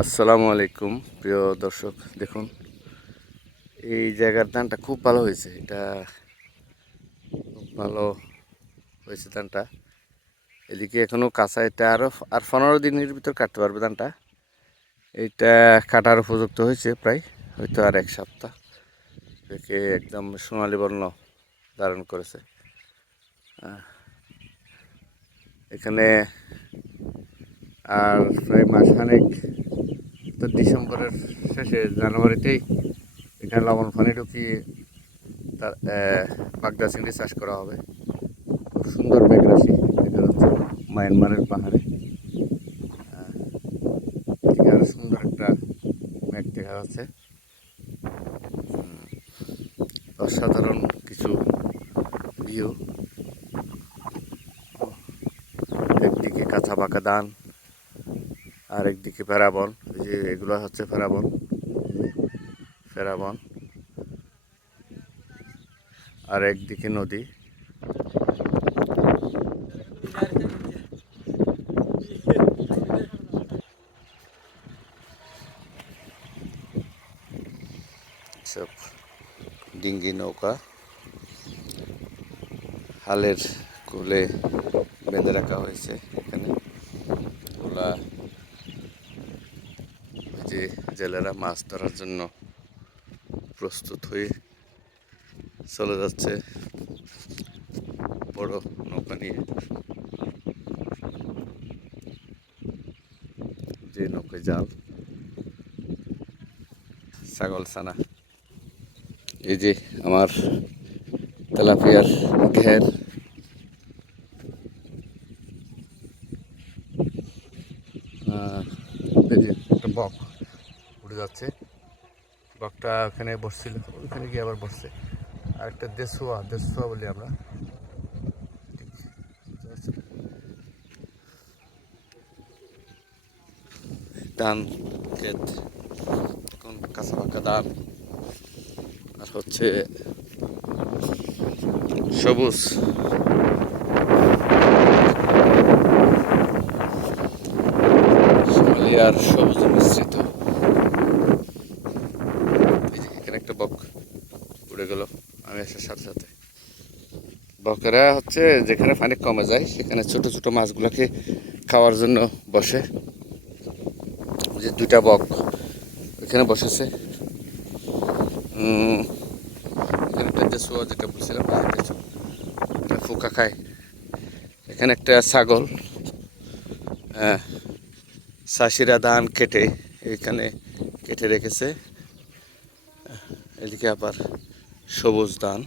আসসালামু আলাইকুম প্রিয় দর্শক, দেখুন এই জায়গার ধানটা খুব ভালো হয়েছে। এটা খুব ভালো হয়েছে ধানটা। এদিকে এখনো কাঁচা, এটা আর 15 দিনের ভিতর কাটতে পারবে ধানটা। এটা কাটার উপযুক্ত হয়েছে প্রায়, হয়তো আর 1 সপ্তাহ থেকে একদম সোনালী বর্ণ ধারণ করেছে। এখানে আর প্রায় মাসখানেক, তো ডিসেম্বরের শেষে জানুয়ারিতেই এখানে লবণ পানি ঢুকিয়ে তার বাগদা চিংড়ি চাষ করা হবে। খুব সুন্দর মেঘ রাশি দেখা যাচ্ছে মায়ানমারের পাহাড়ে। এদিকে আরো সুন্দর একটা মেঘ দেখা যাচ্ছে। অসাধারণ কিছু ভিউ। একদিকে কাঁচা পাকা ধান, আর একদিকে ফেরাবন। এই যে এগুলো হচ্ছে ফেরাবন, ফেরাবন, আর একদিকে নদী। সব ডিঙ্গি নৌকা হালের কুলে বেঁধে রাখা হয়েছে। এখানে ওলা যে জেলেরা মাছ ধরার জন্য প্রস্তুত হয়ে চলে যাচ্ছে বড় নৌকা নিয়ে। যে নৌকায় জাল, ছাগল ছানা। এই যে আমার তেলাপিয়ার ঘের। এই যে একটা বক উড়ে যাচ্ছে। বকটা ওখানে বসছিল, ওইখানে গিয়ে আবার বসছে। আর একটা দেশুয়া, দেশুয়া বলি আমরা। ধান ক্ষেত, এখন কাঁচা পাকা ধান, আর হচ্ছে সবুজ সোনালি আর সবুজ মিশ্রিত। এই যে এখানে একটা বক উড়ে গেল আমি আসার সাথে সাথে। বকেরা হচ্ছে যেখানে পানি কমে যায় সেখানে ছোট ছোট মাছগুলোকে খাওয়ার জন্য বসে। যে দুইটা বক ওইখানে বসেছে। এখানে একটা দেশুয়া, যেটা বলছিলাম, এটা ফুকা খায়। এখানে একটা ছাগল চাষিরা ধান কেটে এখানে কেটে রেখেছে। এদিকে আবার সবুজ ধান।